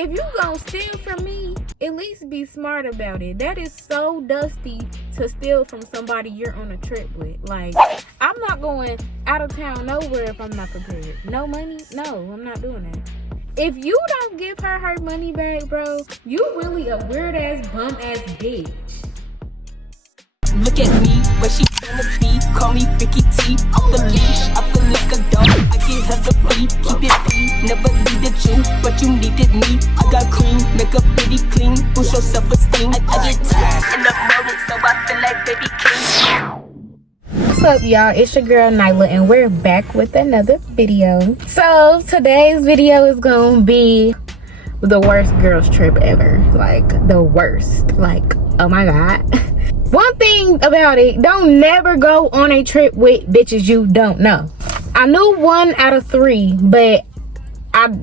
If you gonna steal from me, at least be smart about it. That is so dusty to steal from somebody you're on a trip with. Like, I'm not going out of town nowhere if I'm not prepared. No money? No, I'm not doing that. If you don't give her her money back, bro, you really a weird ass, bum ass bitch. Look at me, where she wanna be. Call me Vicky T. Off the leash, I feel like a dog. I get her the free, keep it free. Never needed you, but you needed me. I got cream, make a pretty clean. Boost your self-esteem. I get tired in the morning, so I feel like baby king. What's up, y'all? It's your girl Nyla, and we're back with another video. So today's video is gonna be the worst girls trip ever. Like, the worst. Like, oh my god. One thing about it, don't never go on a trip with bitches you don't know. I knew 1 out of 3, but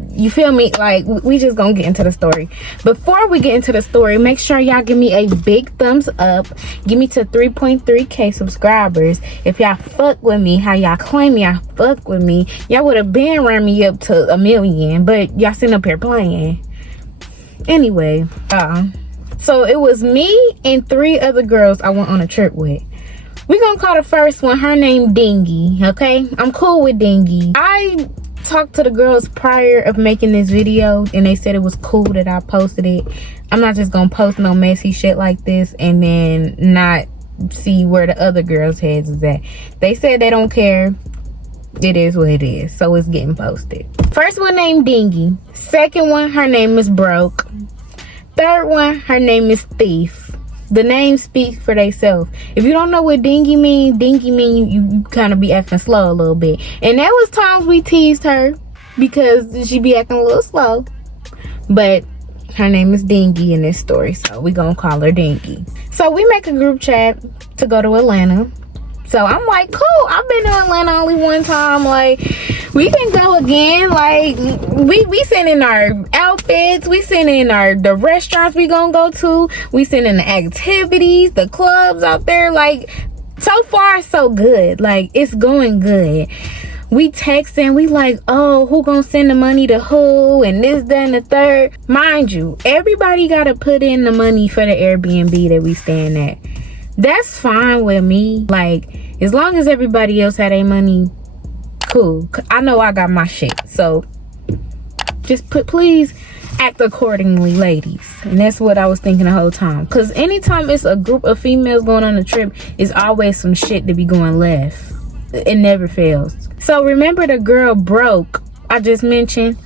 you feel me? Like, we just gonna get into the story. Before we get into the story, make sure y'all give me a big thumbs up. Give me to 3.3k subscribers. If y'all fuck with me, how y'all claim y'all fuck with me, y'all would have been ran me up to 1 million, but y'all sitting up here playing. Anyway, so it was me and 3 other girls I went on a trip with. We gonna call the first one, her name Dingy, okay? I'm cool with Dingy. I talked to the girls prior of making this video, and they said it was cool that I posted it. I'm not just gonna post no messy shit like this and then not see where the other girls' heads is at. They said they don't care. It is what it is, so it's getting posted. First one named Dingy. Second one, her name is Broke. Third one, her name is Thief. The names speak for themselves. If you don't know what dingy mean you kind of be acting slow a little bit. And there was times we teased her because she be acting a little slow. But her name is Dingy in this story, so we gonna call her Dingy. So we make a group chat to go to Atlanta. So I'm like, cool, I've been to Atlanta only one time. Like, we can go again. Like, we send in our outfits, we send in the restaurants we gonna go to, we send in the activities, the clubs out there. Like, so far so good. Like, it's going good. We texting, we like, oh, who gonna send the money to who, and this, that, and the third. Mind you, everybody gotta put in the money for the Airbnb that we staying at. That's fine with me. Like, as long as everybody else had their money, cool. I know I got my shit. So just please act accordingly, ladies. And that's what I was thinking the whole time. Because anytime it's a group of females going on a trip, it's always some shit to be going left. It never fails. So remember the girl Broke I just mentioned?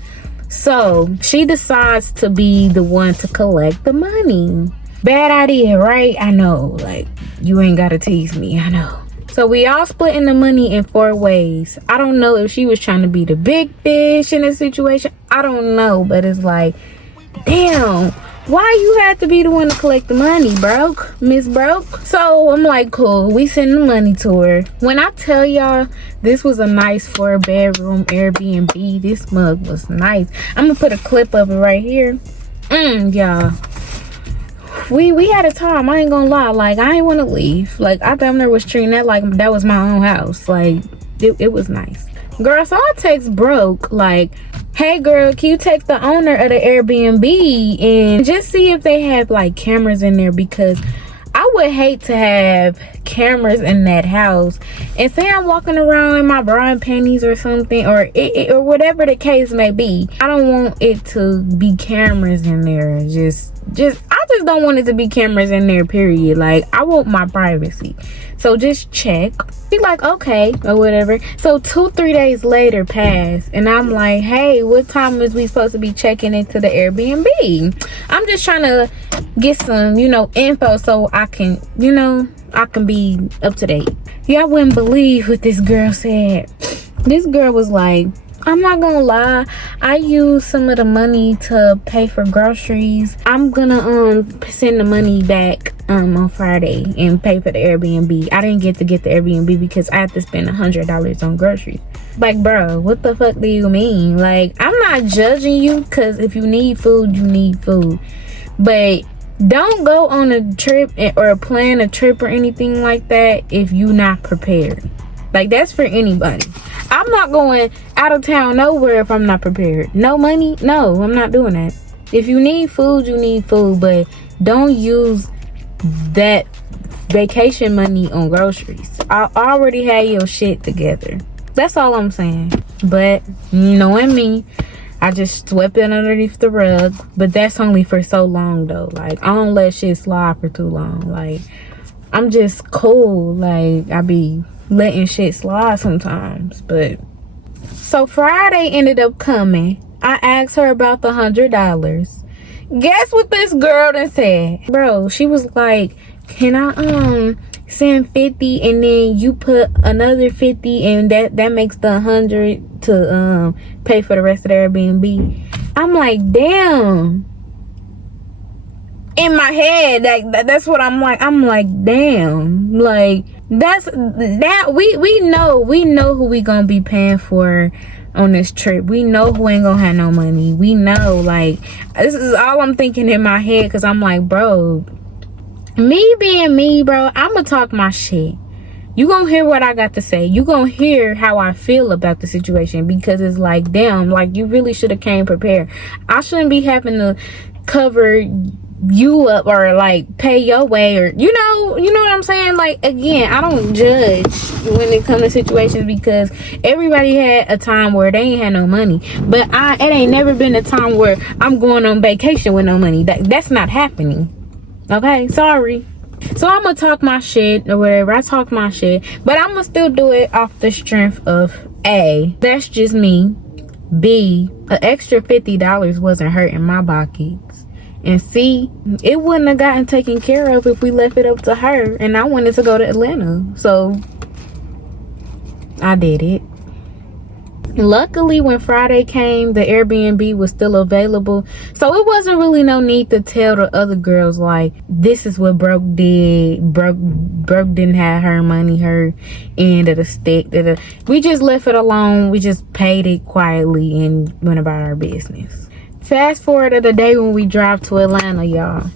So she decides to be the one to collect the money. Bad idea, right? I know. Like, you ain't gotta tease me. I know. So we all splitting the money in 4 ways. I don't know if she was trying to be the big fish in the situation. I don't know. But it's like, damn, why you had to be the one to collect the money, Broke? Miss Broke? So I'm like, cool. We send the money to her. When I tell y'all, this was a nice 4-bedroom Airbnb. This mug was nice. I'm gonna put a clip of it right here. Y'all. We had a time, I ain't gonna lie. Like, I ain't want to leave. Like, I damn near was treating that like that was my own house. Like, it was nice. Girl, so I text Broke, like, hey girl, can you text the owner of the Airbnb and just see if they have like cameras in there, because I would hate to have cameras in that house and say I'm walking around in my bra and panties or something, or whatever the case may be. I don't want it to be cameras in there. I just don't want it to be cameras in there, period. Like, I want my privacy. So just check. Be like, okay, or whatever. So 2-3 days later pass, and I'm like, hey, what time is we supposed to be checking into the Airbnb? I'm just trying to get some, info so I can, I can be up to date. Y'all wouldn't believe what this girl said. This girl was like, I'm not gonna lie, I used some of the money to pay for groceries. I'm gonna send the money back on Friday and pay for the Airbnb. I didn't get the Airbnb because I had to spend $100 on groceries. Like, bro, what the fuck do you mean? Like, I'm not judging you, because if you need food, you need food. But don't go on a trip or plan a trip or anything like that if you're not prepared. Like, that's for anybody. I'm not going out of town nowhere if I'm not prepared. No money? No, I'm not doing that. If you need food, you need food, but don't use that vacation money on groceries. I already had your shit together. That's all I'm saying. But knowing me, I just swept it underneath the rug. But that's only for so long though. Like, I don't let shit slide for too long. Like, I'm just cool. Like, I be letting shit slide sometimes. But so Friday ended up coming. I asked her about the $100. Guess what this girl done said? Bro, she was like, can I send 50 and then you put another 50 and that makes the 100 to pay for the rest of the Airbnb. I'm like, damn. In my head, that's what I'm like. I'm like, damn. Like, that's that we know who we gonna be paying for on this trip. We know who ain't gonna have no money. We know, like, this is all I'm thinking in my head, because I'm like, bro, me being me, bro, I'ma talk my shit. You gonna hear what I got to say. You gonna hear how I feel about the situation, because it's like, damn, like, you really should have came prepared. I shouldn't be having to cover you up or like pay your way, or you know what I'm saying. Like, again, I don't judge when it comes to situations, because everybody had a time where they ain't had no money, but it ain't never been a time where I'm going on vacation with no money. That's not happening. Okay, sorry. So I'm gonna talk my shit or whatever. I talk my shit, but I'm gonna still do it off the strength of A, that's just me. B, an extra $50 wasn't hurting my pockets. And C, it wouldn't have gotten taken care of if we left it up to her, and I wanted to go to Atlanta, so I did it. Luckily, when Friday came, the Airbnb was still available, so it wasn't really no need to tell the other girls, like, this is what Broke did. Broke didn't have her money, her end of the stick. We just left it alone. We just paid it quietly and went about our business. Fast forward to the day when we drive to Atlanta, y'all.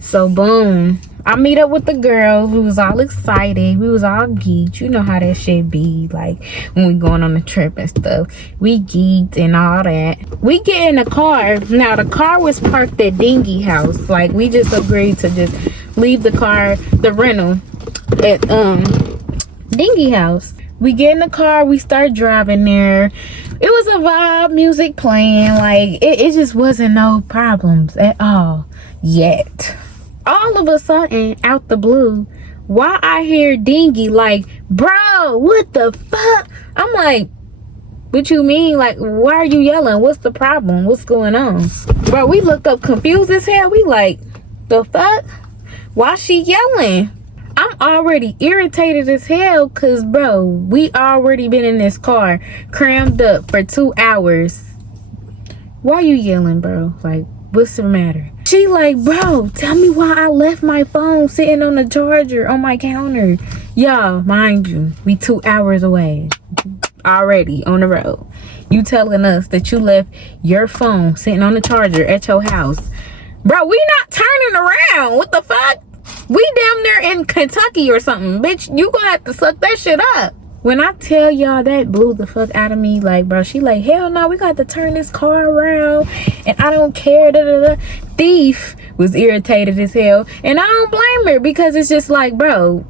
So boom, I meet up with the girl. We was all excited. We was all geeked. You know how that shit be, like, when we going on the trip and stuff. We geeked and all that. We get in the car. Now, the car was parked at Dingy House. Like, we just agreed to just leave the car, the rental, at Dingy House. We get in the car. We start driving there. It was a vibe, music playing. Like, it just wasn't no problems at all yet. All of a sudden, out the blue, why I hear Dingy like, bro, what the fuck? I'm like, what you mean? Like, why are you yelling? What's the problem? What's going on? Bro, we look up confused as hell. We like, the fuck? Why she yelling? I'm already irritated as hell, because, bro, we already been in this car crammed up for 2 hours. Why you yelling, bro? Like, what's the matter? She like, bro, tell me why I left my phone sitting on the charger on my counter. Y'all, mind you, we 2 hours away already on the road. You telling us that you left your phone sitting on the charger at your house. Bro, we not turning around. What the fuck? We damn near in Kentucky or something. Bitch, you gonna have to suck that shit up. When I tell y'all, that blew the fuck out of me. Like, bro, she like, hell no, we got to turn this car around, and I don't care. Thief was irritated as hell, and I don't blame her, because it's just like, bro,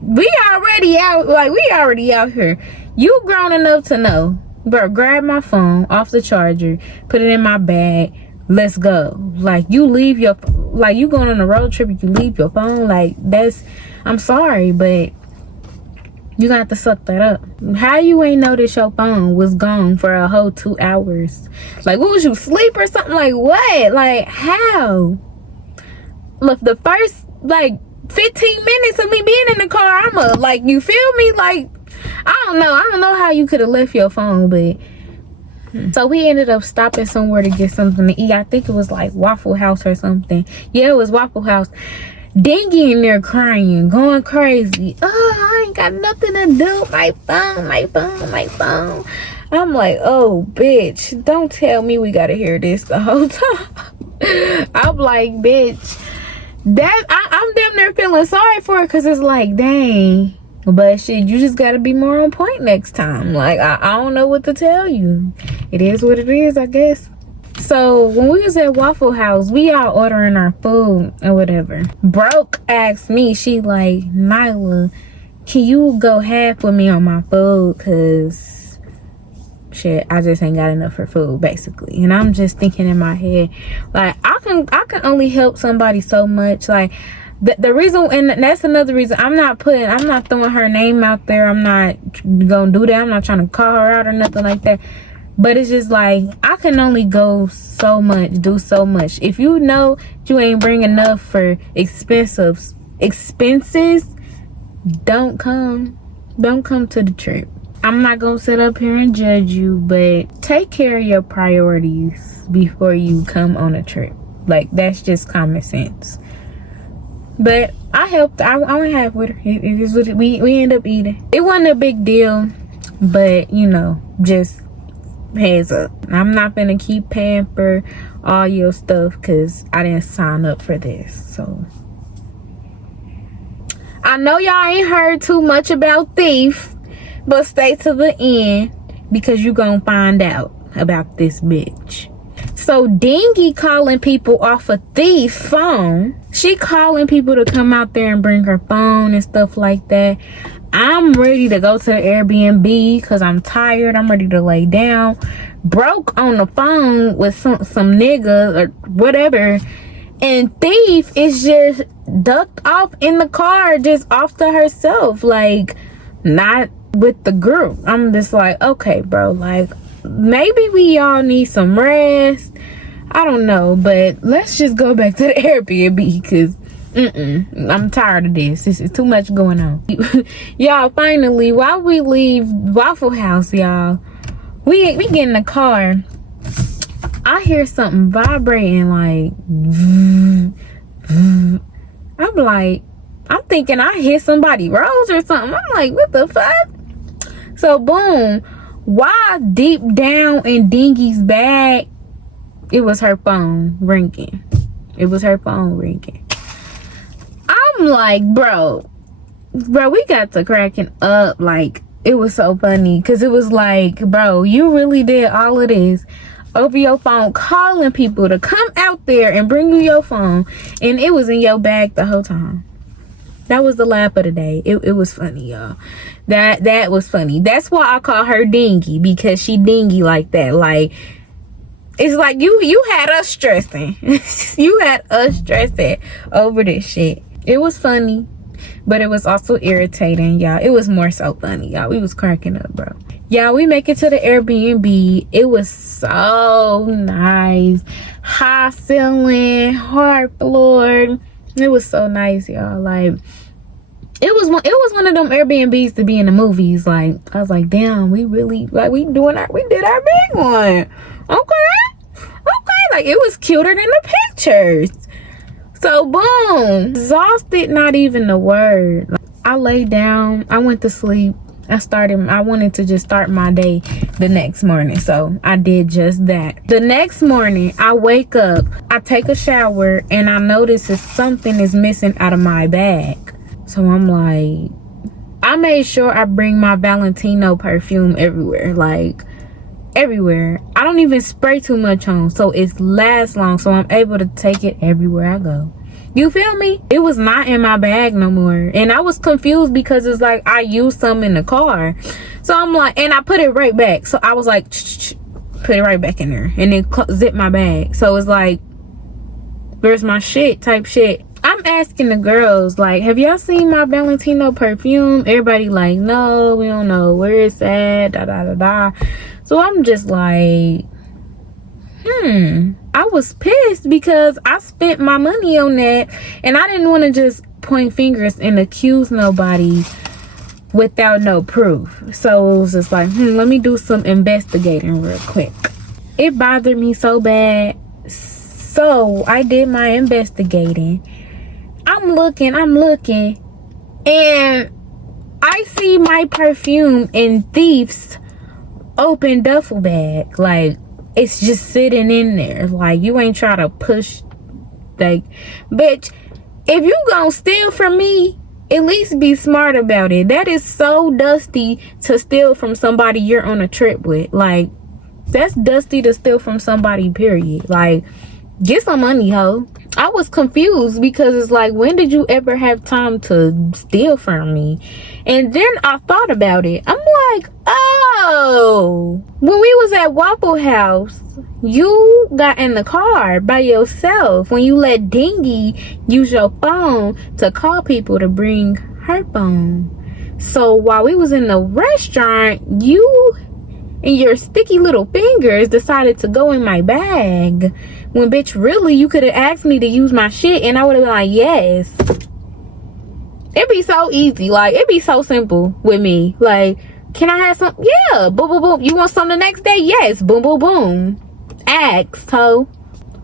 we already out. Like, we already out here. You grown enough to know, bro, grab my phone off the charger, put it in my bag, let's go. Like, you leave your, like, you going on a road trip, you leave your phone. Like, that's, I'm sorry, but you got to suck that up. How you ain't notice your phone was gone for a whole 2 hours? Like, what was you, sleep or something? Like, what? Like, how? Look, the first, like, 15 minutes of me being in the car, I'm a, like, you feel me? Like, I don't know how you could have left your phone, but so we ended up stopping somewhere to get something to eat. I think it was like Waffle House or something. Yeah, it was Waffle House. Dingy in there crying, going crazy. Oh, I ain't got nothing to do. My phone. I'm like, oh, bitch, don't tell me we gotta hear this the whole time. I'm like, bitch, that I'm damn near feeling sorry for her, because it's like, dang. But shit, you just gotta be more on point next time. Like, I don't know what to tell you. It is what it is, I guess. So when we was at Waffle House, we all ordering our food or whatever. Broke asked me, she like, Nyla, can you go half with me on my food? Cause shit, I just ain't got enough for food, basically. And I'm just thinking in my head, like, I can only help somebody so much. Like, the reason, and that's another reason, I'm not throwing her name out there. I'm not gonna do that. I'm not trying to call her out or nothing like that. But it's just like, I can only go so much, do so much. If you know you ain't bring enough for expenses, don't come to the trip. I'm not gonna sit up here and judge you, but take care of your priorities before you come on a trip. Like, that's just common sense. But I helped. I went half with her. It is what we end up eating. It wasn't a big deal, but you know, just heads up. I'm not gonna keep paying for all your stuff because I didn't sign up for this. So I know y'all ain't heard too much about Thief, but stay to the end because you gonna find out about this bitch. So Dingy calling people off a Thief phone. She calling people to come out there and bring her phone and stuff like that. I'm ready to go to the Airbnb because I'm tired. I'm ready to lay down. Broke on the phone with some nigga or whatever. And Thief is just ducked off in the car, just off to herself. Like, not with the group. I'm just like, okay, bro. Like, maybe we all need some rest. I don't know. But let's just go back to the Airbnb because I'm tired of this. This is too much going on. Y'all, finally, while we leave Waffle House, y'all, we get in the car. I hear something vibrating like I'm like, I'm thinking I hit somebody rose or something. I'm like, what the fuck? So boom, while deep down in Dingy's bag, it was her phone ringing. It was her phone ringing. I'm like, bro, we got to cracking up. Like, it was so funny because it was like, bro, you really did all of this over your phone, calling people to come out there and bring you your phone, and it was in your bag the whole time. That was the laugh of the day. It was funny, y'all. That was funny. That's why I call her Dingy, because she dingy like that. Like, it's like you had us stressing. You had us stressing over this shit. It was funny, but it was also irritating, y'all. It was more so funny, y'all. We was cracking up, bro. Y'all, we make it to the Airbnb. It was so nice. High ceiling, hard floor. It was so nice, y'all. Like, it was one of them Airbnbs to be in the movies. Like, I was like, damn, we really, like, we did our big one. Okay. Like, it was cuter than the pictures. So boom, exhausted, not even the word. Like, I laid down, I went to sleep. I wanted to just start my day the next morning, so I did just that. The next morning, I wake up, I take a shower, and I notice that something is missing out of my bag. So I'm like, I made sure I bring my Valentino perfume everywhere, like everywhere. I don't even spray too much on, so it lasts long, so I'm able to take it everywhere I go. You feel me? It was not in my bag no more. And I was confused because it's like I used some in the car. So I'm like, and I put it right back. So I was like, put it right back in there. And then zip my bag. So it's like, where's my shit type shit. I'm asking the girls, like, have y'all seen my Valentino perfume? Everybody like, no, we don't know where it's at, da da da da. So I'm just like, I was pissed because I spent my money on that, and I didn't want to just point fingers and accuse nobody without no proof. So it was just like, let me do some investigating real quick. It bothered me so bad. So I did my investigating. I'm looking, and I see my perfume in Thief's open duffel bag. Like, it's just sitting in there. Like, you ain't try to push. Like, bitch, if you gonna steal from me, at least be smart about it. That is so dusty to steal from somebody you're on a trip with. Like, That's dusty to steal from somebody, period. Like, get some money, ho. I was confused because it's like, when did you ever have time to steal from me? And then I thought about it. I'm like, oh, when we was at Waffle House, you got in the car by yourself when you let Dingy use your phone to call people to bring her phone. So while we was in the restaurant, you and your sticky little fingers decided to go in my bag, when bitch, really, you could have asked me to use my shit and I would have been like, yes. It'd be so easy. Like, it'd be so simple with me. Like, can I have some? Yeah. Boom, boom, boom. You want some the next day? Yes. Boom, boom, boom. Ask, ho.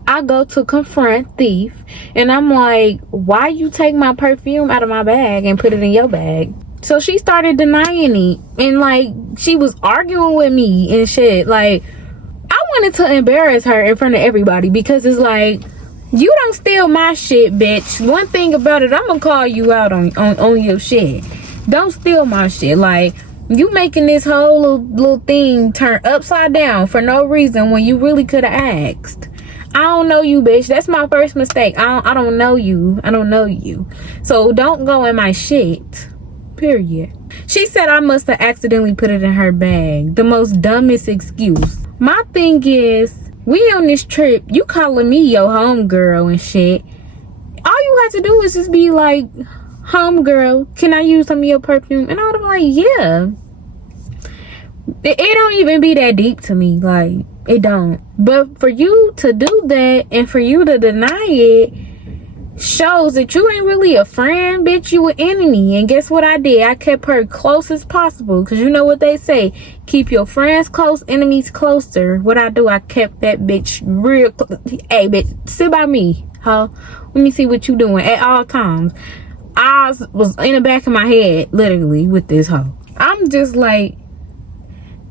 I go to confront Thief and I'm like, why you take my perfume out of my bag and put it in your bag? So she started denying it, and like, she was arguing with me and shit. Like, I wanted to embarrass her in front of everybody, because it's like, you don't steal my shit, bitch. One thing about it, I'm gonna call you out on your shit. Don't steal my shit. Like, you making this whole little thing turn upside down for no reason when you really could have asked. I don't know you, bitch. That's my first mistake. I don't know you. I don't know you. So don't go in my shit. Period. She said I must have accidentally put it in her bag. The most dumbest excuse. My thing is, we on this trip, you calling me your homegirl and shit. All you have to do is just be like, homegirl, can I use some of your perfume? And I would have been like, yeah. It don't even be that deep to me. Like, it don't. But for you to do that and for you to deny it shows that you ain't really a friend, bitch. You an enemy. And guess what I did? I kept her close as possible, because you know what they say, keep your friends close, enemies closer. What I do, I kept that bitch real close. Hey, bitch, sit by me, huh? Let me see what you doing at all times. I was in the back of my head, literally, with this hoe. I'm just like,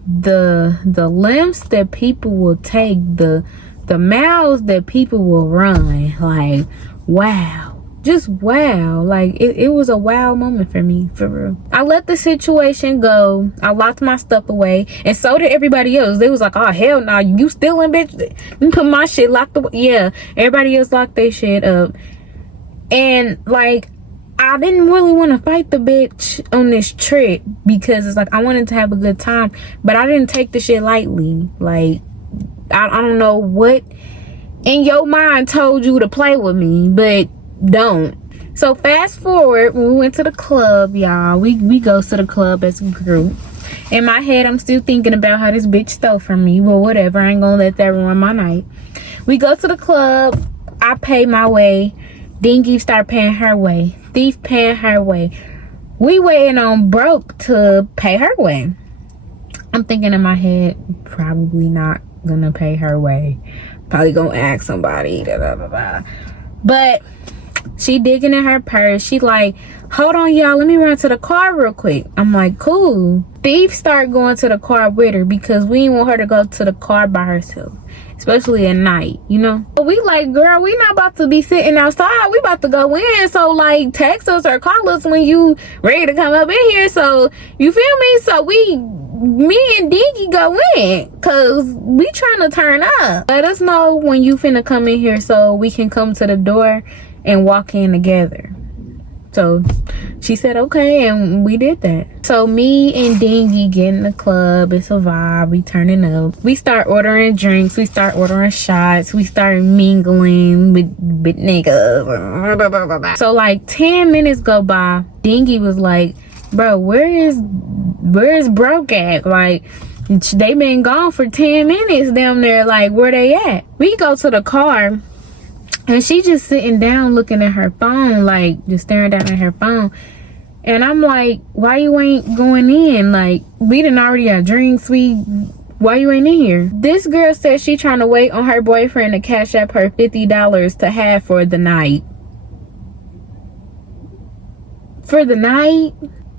the lengths that people will take, the miles that people will run, like, wow. Just wow. Like, it was a wow moment for me, for real. I let the situation go. I locked my stuff away, and so did everybody else. They was like, oh, hell no, you stealing, bitch. You put my shit locked away. Yeah, everybody else locked their shit up. And like, I didn't really want to fight the bitch on this trip, because it's like, I wanted to have a good time, but I didn't take the shit lightly. Like, I don't know what in your mind told you to play with me, but don't. So fast forward, when we went to the club, y'all, we go to the club as a group. In my head, I'm still thinking about how this bitch stole from me. Well, whatever, I ain't gonna let that ruin my night. We go to the club, I pay my way, Dingy start paying her way, Thief paying her way. We waiting on Broke to pay her way. I'm thinking in my head, probably not gonna pay her way. Probably gonna ask somebody. But she digging in her purse. She like, hold on, y'all, let me run to the car real quick. I'm like, cool. Thief start going to the car with her, because we didn't want her to go to the car by herself, especially at night, you know. But we like, girl, we not about to be sitting outside. We about to go in. So like, text us or call us when you ready to come up in here. So you feel me? So me and Dingy go in, cause we trying to turn up. Let us know when you finna come in here so we can come to the door and walk in together. So she said okay, and we did that. So me and Dingy get in the club. It's a vibe. We turning up. We start ordering drinks. We start ordering shots. We start mingling with niggas. So like 10 minutes go by. Dingy was like, bro, where is Broke at? Like, they been gone for 10 minutes down there. Like, where they at? We go to the car, and she just sitting down looking at her phone, like just staring down at her phone. And I'm like, why you ain't going in? Like, we done already got drinks. Why you ain't in here? This girl said she trying to wait on her boyfriend to cash up her $50 to have for the night. For the night?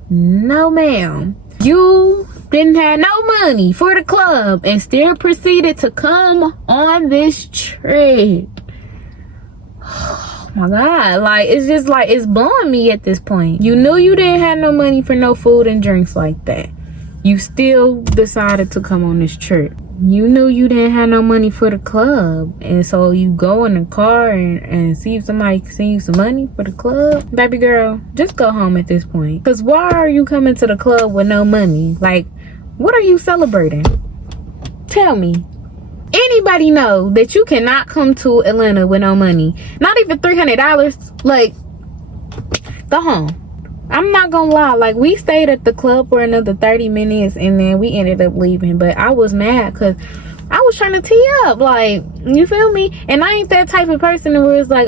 No, ma'am. You didn't have no money for the club and still proceeded to come on this trip. Oh my God. Like, it's just like, it's blowing me at this point. You knew you didn't have no money for no food and drinks like that. You still decided to come on this trip. you knew you didn't have no money for the club, and so you go in the car and see if somebody can send you some money for the club. Baby girl, just go home at this point. Because why are you coming to the club with no money? Like, what are you celebrating? Tell me. Anybody know that you cannot come to Atlanta with no money? Not even $300. Like, go home. I'm not gonna lie, like, we stayed at the club for another 30 minutes and then we ended up leaving. But I was mad because I was trying to tee up, like, you feel me? And I ain't that type of person who is like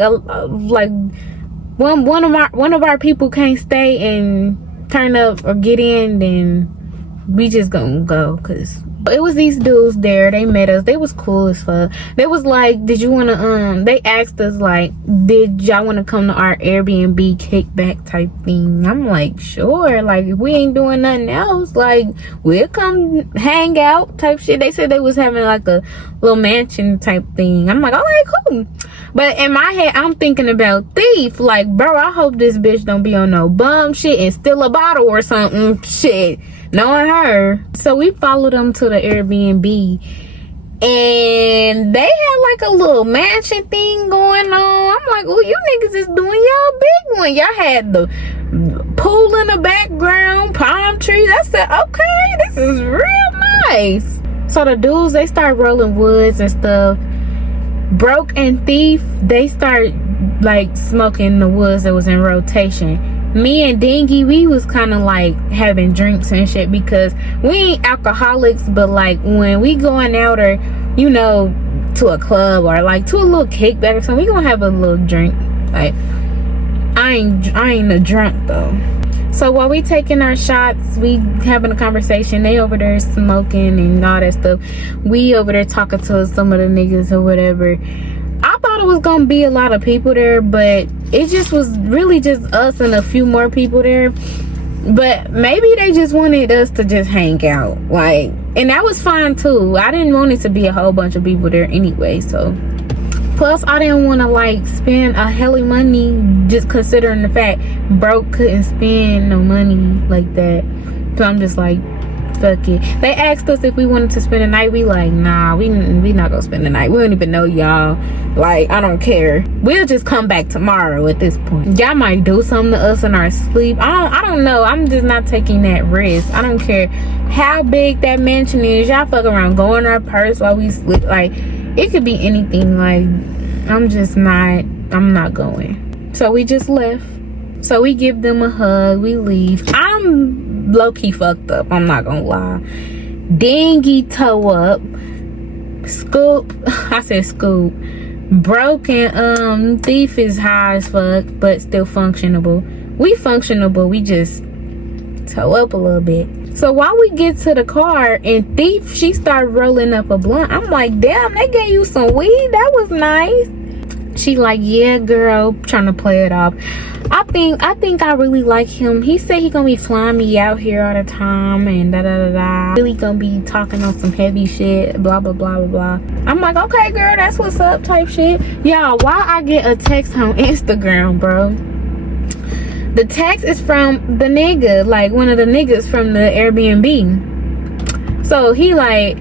one of our people can't stay and turn up or get in, then we just gonna go. Because it was these dudes there, they met us, they was cool as fuck. They was like, did you want to they asked us like, did y'all want to come to our Airbnb kickback type thing? I'm like, sure, like, if we ain't doing nothing else, like, we'll come hang out type shit. They said they was having like a little mansion type thing. I'm like, all right, cool. But in my head, I'm thinking about thief. Like, bro, I hope this bitch don't be on no bum shit and steal a bottle or something. Shit, knowing her. So we followed them to the Airbnb, and they had like a little mansion thing going on. I'm like, oh, you niggas is doing y'all big one. Y'all had the pool in the background, palm trees. I said, okay, this is real nice. So the dudes, they start rolling woods and stuff. Broke and Thief, they start like smoking the woods that was in rotation. Me and Dingy, we was kind of like having drinks and shit because we ain't alcoholics, but like when we going out or, you know, to a club or like to a little kickback or something, we gonna have a little drink. Like, I ain't a drunk though. So while we taking our shots, we having a conversation, they over there smoking and all that stuff. We over there talking to some of the niggas or whatever. I thought it was gonna be a lot of people there, but it just was really just us and a few more people there. But maybe they just wanted us to just hang out, like, and that was fine too. I didn't want it to be a whole bunch of people there anyway. So plus I didn't want to like spend a hell of money, just considering the fact broke couldn't spend no money like that. So I'm just like, fuck it. They asked us if we wanted to spend the night. We like, nah, we not gonna spend the night. We don't even know y'all. Like, I don't care. We'll just come back tomorrow at this point. Y'all might do something to us in our sleep. I don't know. I'm just not taking that risk. I don't care how big that mansion is. Y'all fuck around, go in our purse while we sleep. Like, it could be anything. Like, I'm not going. So we just left. So we give them a hug, we leave. I'm low-key fucked up, I'm not gonna lie. Dingy toe up. Scoop, I said Scoop. Broken, Thief is high as fuck, but still functionable. We functionable, we just toe up a little bit. So while we get to the car and Thief, she started rolling up a blunt. I'm like, damn, they gave you some weed? That was nice. She like, yeah, girl, trying to play it off. I think I really like him. He said he gonna be flying me out here all the time and da-da-da-da. Really gonna be talking on some heavy shit, blah, blah, blah, blah, blah. I'm like, okay, girl, that's what's up type shit. Y'all, why I get a text on Instagram, bro? The text is from the nigga, like one of the niggas from the Airbnb. So he like,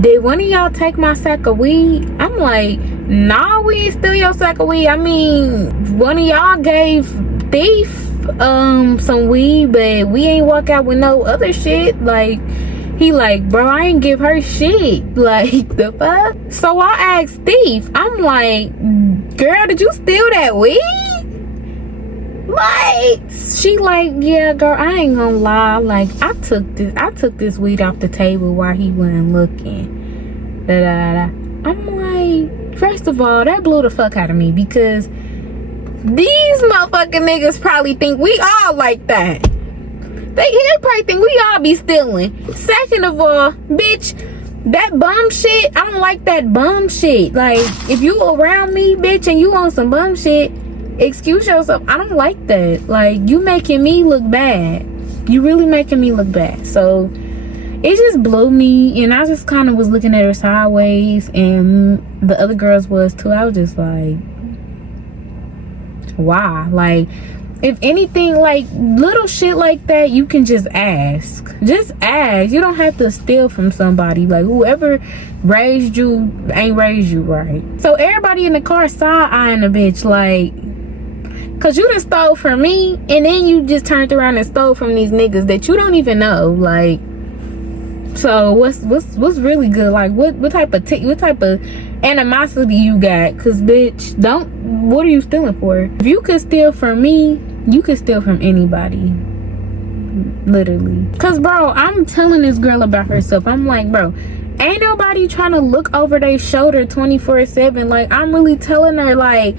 did one of y'all take my sack of weed? I'm like, nah, we ain't steal your sack of weed. I mean, one of y'all gave Thief some weed, but we ain't walk out with no other shit. Like, he like, bro, I ain't give her shit. Like, the fuck? So I asked Thief, I'm like, girl, did you steal that weed? Like, she like, yeah, girl, I ain't gonna lie. Like, I took this weed off the table while he wasn't looking. Da da da. I'm like, first of all, that blew the fuck out of me because these motherfucking niggas probably think we all like that. They probably think we all be stealing. Second of all, bitch, that bum shit, I don't like that bum shit. Like, if you around me, bitch, and you on some bum shit, excuse yourself. I don't like that. Like, you making me look bad. You really making me look bad. So it just blew me, and I just kind of was looking at her sideways, and the other girls was too. I was just like, why? Like, if anything, like little shit like that, you can just ask. Just ask. You don't have to steal from somebody. Like whoever raised you ain't raised you right. So everybody in the car side-eyeing the bitch like, cause you done stole from me, and then you just turned around and stole from these niggas that you don't even know. Like, so what's really good? Like what type of animosity you got? Cause bitch, what are you stealing for? If you could steal from me, you could steal from anybody. Literally. Cause bro, I'm telling this girl about herself. I'm like, bro, ain't nobody trying to look over their shoulder 24/7. Like, I'm really telling her, like,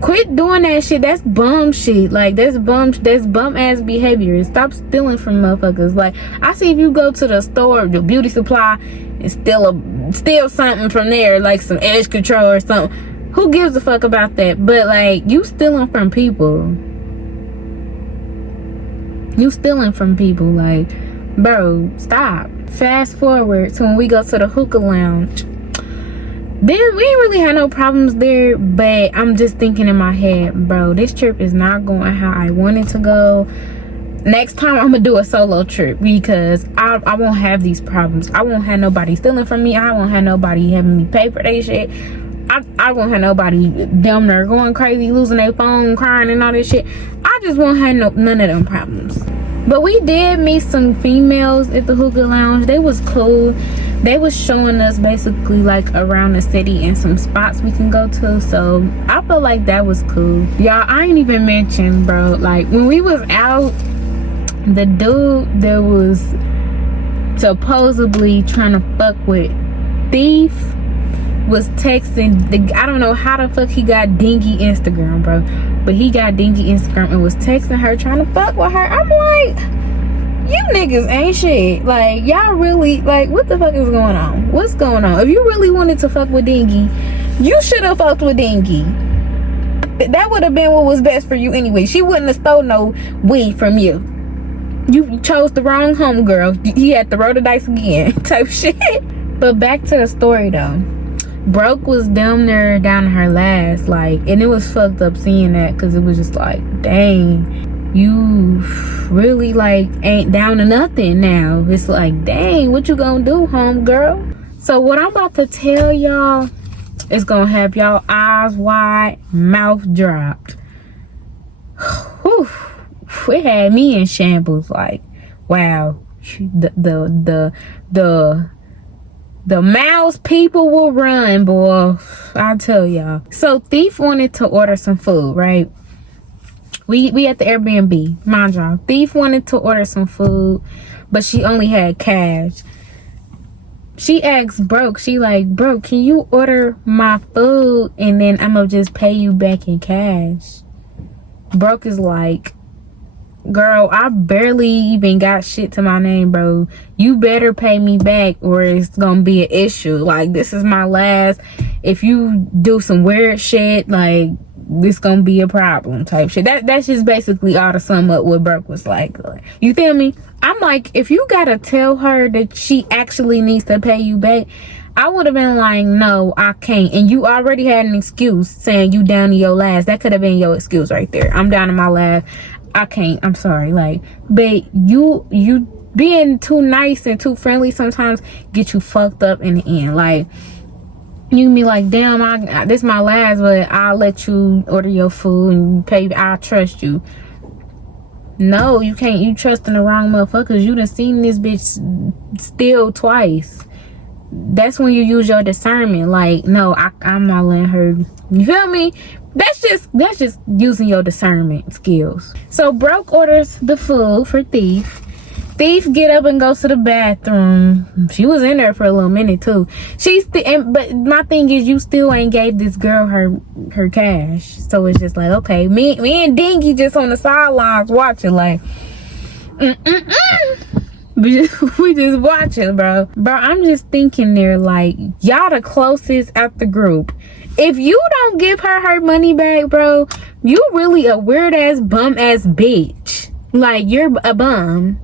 quit doing that shit. That's bum shit. Like, that's bum ass behavior. Stop stealing from motherfuckers. Like, I see if you go to the store, the beauty supply, and steal something from there, like some edge control or something. Who gives a fuck about that? But like, you stealing from people. You stealing from people. Like, bro, stop. Fast forward to when we go to the hookah lounge. Then we ain't really had no problems there, but I'm just thinking in my head, bro, this trip is not going how I want it to go. Next time I'm gonna do a solo trip, because I won't have these problems. I won't have nobody stealing from me. I won't have nobody having me pay for their shit. I won't have nobody damn near going crazy, losing their phone, crying and all this shit. I just won't have none of them problems. But we did meet some females at the hookah lounge. They was cool. They was showing us basically like around the city and some spots we can go to. So I felt like that was cool. Y'all, I ain't even mentioned, bro, like when we was out, the dude that was supposedly trying to fuck with Thief was texting I don't know how the fuck he got dingy Instagram, bro, but he got dingy Instagram and was texting her trying to fuck with her. I'm like, you niggas ain't shit. Like, y'all really, like, what the fuck is going on? What's going on? If you really wanted to fuck with Dingy, you should have fucked with Dingy. That would have been what was best for you anyway. She wouldn't have stole no weed from you. You chose the wrong homegirl. He had to roll the dice again type shit. But back to the story though. Broke was down there down to her last, like, and it was fucked up seeing that, because it was just like, dang, you really like ain't down to nothing now. It's like, dang, what you gonna do, homegirl? So what I'm about to tell y'all is gonna have y'all eyes wide, mouth dropped. Whew. It had me in shambles. Like, wow, the miles people will run, boy. I tell y'all. So Thief wanted to order some food, right? We at the Airbnb, mind y'all. Thief wanted to order some food, but she only had cash. She asked Broke, she like, bro, can you order my food and then I'm gonna just pay you back in cash? Broke is like, girl, I barely even got shit to my name, bro. You better pay me back or it's gonna be an issue. Like, this is my last. If you do some weird shit, like, this gonna be a problem type shit. That's just basically all to sum up what Broke was like. You feel me? I'm like, if you gotta tell her that she actually needs to pay you back, I would have been like, no, I can't. And you already had an excuse saying you down to your last. That could have been your excuse right there. I'm down to my last. I can't. I'm sorry. Like, but you being too nice and too friendly sometimes get you fucked up in the end. Like, you can be like, damn, this my last, but I'll let you order your food and pay. I trust you. No, you can't. You trusting the wrong motherfuckers. You done seen this bitch steal twice. That's when you use your discernment. Like, no, I'm not letting her. You feel me? That's just using your discernment skills. So Broke orders the food for Thief. Thief get up and goes to the bathroom. She was in there for a little minute too. But my thing is, you still ain't gave this girl her cash. So it's just like, okay, me and Dingy just on the sidelines watching, like, we just watching, bro. I'm just thinking there, like, y'all the closest at the group. If you don't give her money back, bro, you really a weird ass bum ass bitch. Like, you're a bum.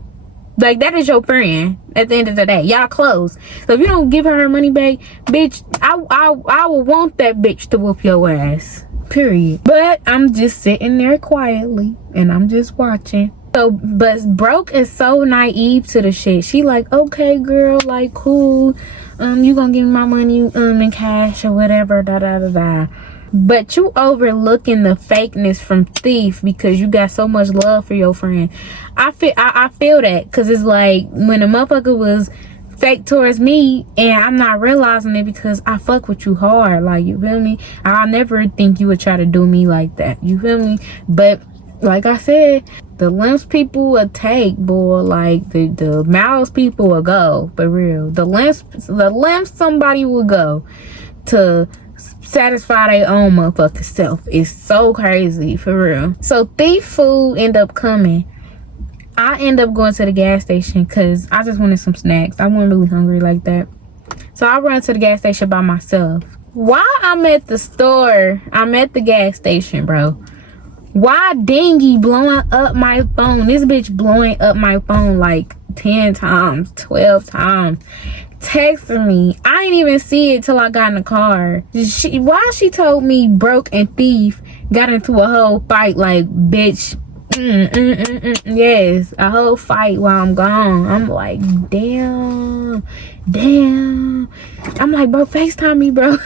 Like, that is your friend at the end of the day. Y'all close. So if you don't give her money back, bitch, I will want that bitch to whoop your ass. period. But I'm just sitting there quietly and I'm just watching. So, but Broke is so naive to the shit. She like, okay, girl, like, cool. You gonna give me my money in cash or whatever, da da da da. But you overlooking the fakeness from Thief because you got so much love for your friend. I feel that, because it's like when a motherfucker was fake towards me and I'm not realizing it because I fuck with you hard, like, you feel me? I'll never think you would try to do me like that, you feel me? But like I said, the Limps people will take, boy. Like the Mouse people will go, for real. The Limps somebody will go to satisfy their own motherfucking self. It's so crazy, for real. So Thief food end up coming. I end up going to the gas station because I just wanted some snacks. I wasn't really hungry like that. So I run to the gas station by myself. While I'm at the store, I'm at the gas station, bro. Why Dingy blowing up my phone? This bitch blowing up my phone like 10 times, 12 times. Texting me. I didn't even see it till I got in the car. Why she told me Broke and Thief got into a whole fight, like, bitch. Yes, a whole fight while I'm gone. I'm like, damn. I'm like, bro, FaceTime me, bro.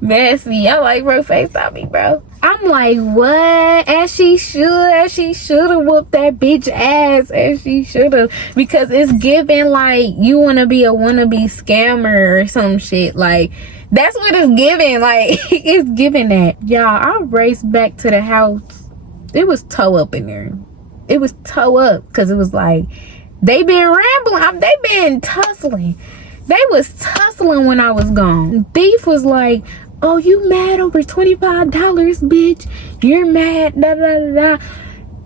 Messy. I'm like, bro, FaceTime me, bro. I'm like, what? As she should have whooped that bitch ass, as she should have, because it's giving like you want to be a wannabe scammer or some shit. Like, that's what it's giving. Like, it's giving that. Y'all, I raced back to the house. It was toe up in there. It was toe up because it was like they been rambling. They been tussling. They was tussling when I was gone. Thief was like, oh, you mad over $25, bitch? You're mad, da da da da.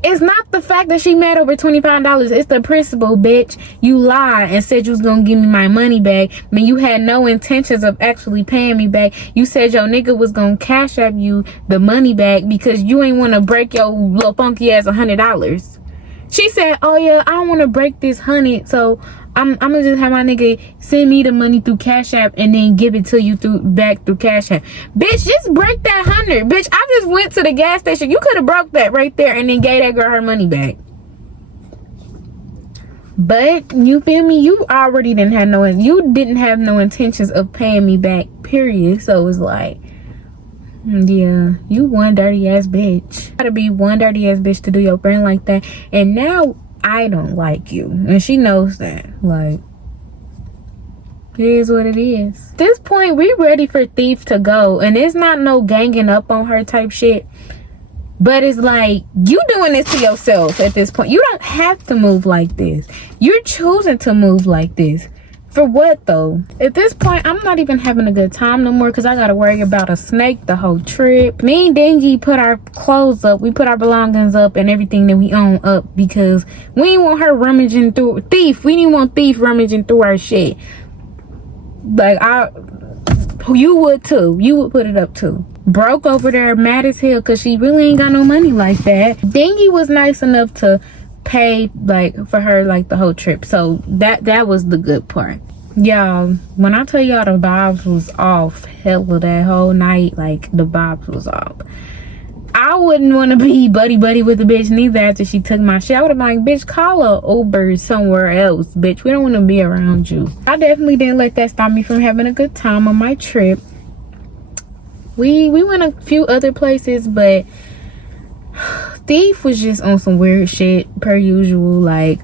It's not the fact that she mad over $25. It's the principle, bitch. You lied and said you was gonna give me my money back, but you had no intentions of actually paying me back. You said your nigga was gonna cash out you the money back because you ain't want to break your little funky ass $100. She said, oh yeah, I don't want to break this 100, so I'm gonna just have my nigga send me the money through Cash App and then give it to you back through Cash App. Bitch, just break that 100. Bitch, I just went to the gas station. You could have broke that right there and then gave that girl her money back. But you feel me? You already didn't have no intentions of paying me back, period. So it's like, yeah, you one dirty ass bitch. Gotta be one dirty ass bitch to do your friend like that. And now I don't like you, and she knows that. Like, it is what it is. At this point, we ready for Thief to go, and it's not no ganging up on her type shit, but it's like, you doing this to yourself at this point. You don't have to move like this. You're choosing to move like this. For what though? At this point, I'm not even having a good time no more because I gotta worry about a snake the whole trip. Me and Dingy put our clothes up. We put our belongings up and everything that we own up because we didn't want her rummaging through. Thief. We didn't want Thief rummaging through our shit. Like, you would too. You would put it up too. Broke over there mad as hell because she really ain't got no money like that. Dingy was nice enough to pay like for her like the whole trip, so that was the good part. Y'all, when I tell y'all the vibes was off hella that whole night, like the vibes was off. I wouldn't want to be buddy with the bitch neither after she took my shit. I would have been like, bitch, call a Uber somewhere else, bitch. We don't want to be around you. I definitely didn't let that stop me from having a good time on my trip. We went a few other places, but Thief was just on some weird shit per usual. Like,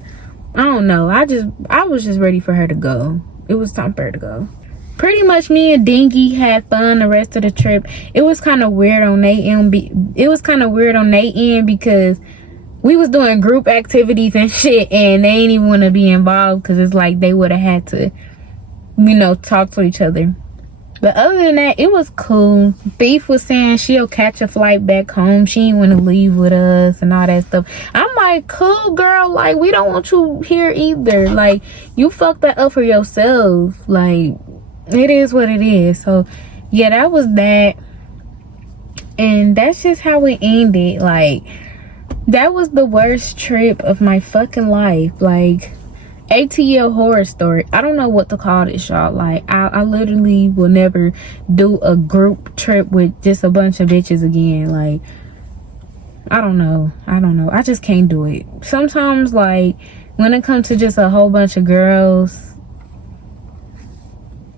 I don't know, I was just ready for her to go. It was time for her to go. Pretty much me and Dingy had fun the rest of the trip. It was kind of weird on their end. It was kind of weird on their end because we was doing group activities and shit, and they ain't even want to be involved because it's like they would have had to, you know, talk to each other. But other than that, it was cool. Thief was saying she'll catch a flight back home. She ain't want to leave with us and all that stuff. I'm like, cool, girl. Like, we don't want you here either. Like, you fucked that up for yourself. Like, it is what it is. So, yeah, that was that. And that's just how it ended. Like, that was the worst trip of my fucking life. Like, ATL horror story. I don't know what to call this, y'all. Like, I literally will never do a group trip with just a bunch of bitches again. Like, I don't know. I just can't do it. Sometimes, like, when it comes to just a whole bunch of girls,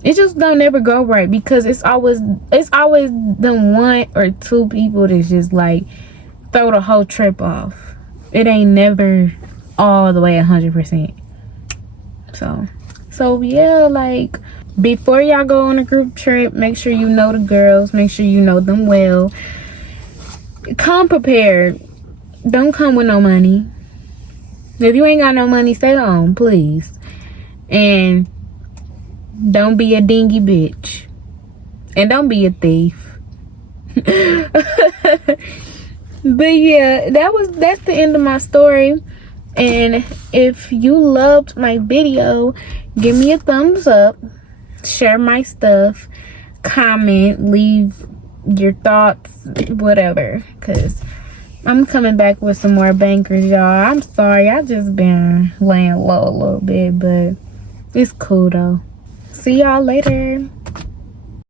it just don't never go right, because it's always the one or two people that's just like throw the whole trip off. It ain't never all the way 100%. So yeah, like, before y'all go on a group trip, make sure you know the girls, make sure you know them well. Come prepared. Don't come with no money. If you ain't got no money, stay home, please. And don't be a dingy bitch. And don't be a thief. But yeah, that's the end of my story. And if you loved my video, give me a thumbs up, share my stuff, comment, leave your thoughts, whatever, because I'm coming back with some more bankers, y'all. I'm sorry, I just been laying low a little bit, but it's cool though. See y'all later.